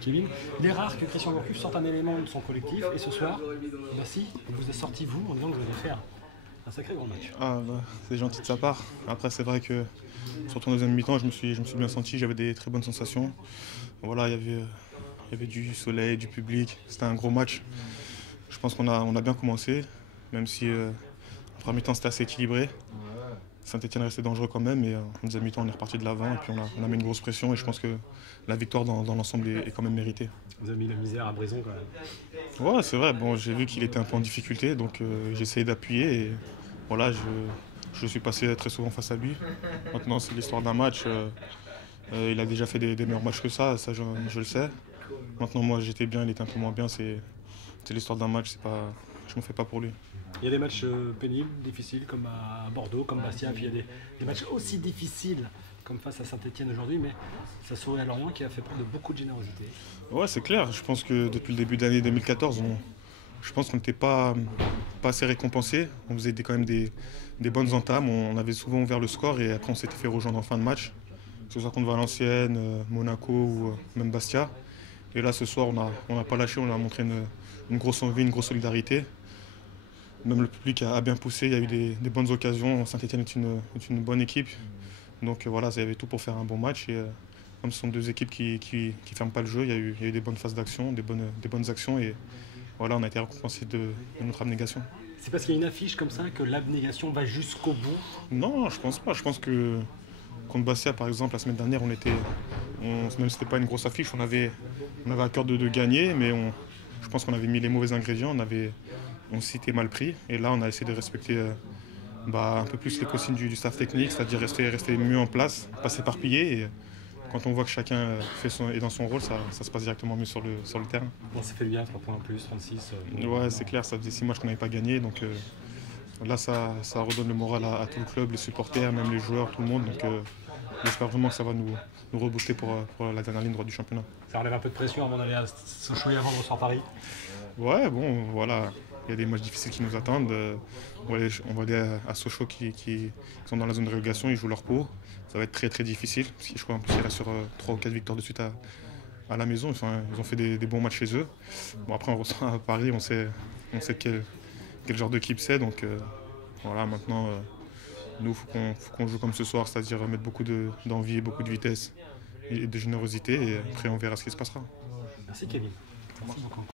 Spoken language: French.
Kevin, il est rare que Christian Gourcuff sorte un élément de son collectif, et ce soir, merci, il vous a sorti vous en disant que vous allez faire un sacré grand match. Ah bah, c'est gentil de sa part. Après c'est vrai que surtout en deuxième mi-temps, je me suis bien senti, j'avais des très bonnes sensations. Voilà, il y avait du soleil, du public, c'était un gros match. Je pense on a bien commencé, même si en première mi-temps c'était assez équilibré. Saint-Etienne restait dangereux quand même, et en deuxième mi-temps on est reparti de l'avant et puis on a mis une grosse pression et je pense que la victoire dans l'ensemble est quand même méritée. Vous avez mis la misère à Brison quand même. Ouais, c'est vrai, bon, j'ai vu qu'il était un peu en difficulté, donc j'ai essayé d'appuyer et voilà, je suis passé très souvent face à lui. Maintenant c'est l'histoire d'un match, il a déjà fait des meilleurs matchs que ça je le sais. Maintenant moi j'étais bien, il était un peu moins bien, c'est l'histoire d'un match, je me fais pas pour lui. Il y a des matchs pénibles, difficiles, comme à Bordeaux, comme Bastia, puis il y a des matchs aussi difficiles, comme face à Saint-Etienne aujourd'hui, mais ça sourit à Lorient qui a fait preuve de beaucoup de générosité. Ouais, c'est clair, je pense que depuis le début de l'année 2014, je pense qu'on n'était pas assez récompensé. On faisait quand même des bonnes entames, on avait souvent ouvert le score et après on s'était fait rejoindre en fin de match, que ce soit contre Valenciennes, Monaco ou même Bastia. Et là ce soir on n'a pas lâché, on a montré une grosse envie, une grosse solidarité. Même le public a bien poussé, il y a eu des bonnes occasions. Saint-Etienne est une bonne équipe. Donc voilà, il y avait tout pour faire un bon match. Et comme ce sont deux équipes qui ne ferment pas le jeu, il y a eu des bonnes phases d'action, des bonnes actions. Et voilà, on a été récompensé de notre abnégation. C'est parce qu'il y a une affiche comme ça que l'abnégation va jusqu'au bout? Non, je pense pas. Je pense que contre Bastia, par exemple, la semaine dernière, même si c'était pas une grosse affiche, on avait à cœur de gagner, mais je pense qu'on avait mis les mauvais ingrédients. On s'était mal pris et là on a essayé de respecter un peu plus les consignes du staff technique, c'est-à-dire rester mieux en place, pas s'éparpiller. Et quand on voit que chacun est dans son rôle, ça se passe directement mieux sur le terrain. Bon, ça fait bien, 3 points en plus, 36. Ouais, c'est clair, ça faisait 6 matchs qu'on n'avait pas gagné, donc là ça redonne le moral à tout le club, les supporters, même les joueurs, tout le monde. Donc j'espère vraiment que ça va nous rebooster pour la dernière ligne droite du championnat. Ça enlève un peu de pression avant d'aller à Sochaux et avant de recevoir Paris? Ouais, bon, voilà. Il y a des matchs difficiles qui nous attendent. On va aller à Sochaux qui sont dans la zone de relégation, ils jouent leur peau. Ça va être très très difficile, parce que je crois en plus qu'ils restent sur 3 ou 4 victoires de suite à la maison. Enfin, ils ont fait des bons matchs chez eux. Bon, après on ressent à Paris, on sait quel genre d'équipe c'est. Donc voilà, maintenant, nous, il faut qu'on joue comme ce soir, c'est-à-dire mettre beaucoup d'envie et beaucoup de vitesse et de générosité. Et après on verra ce qui se passera. Merci Kevin. Merci beaucoup.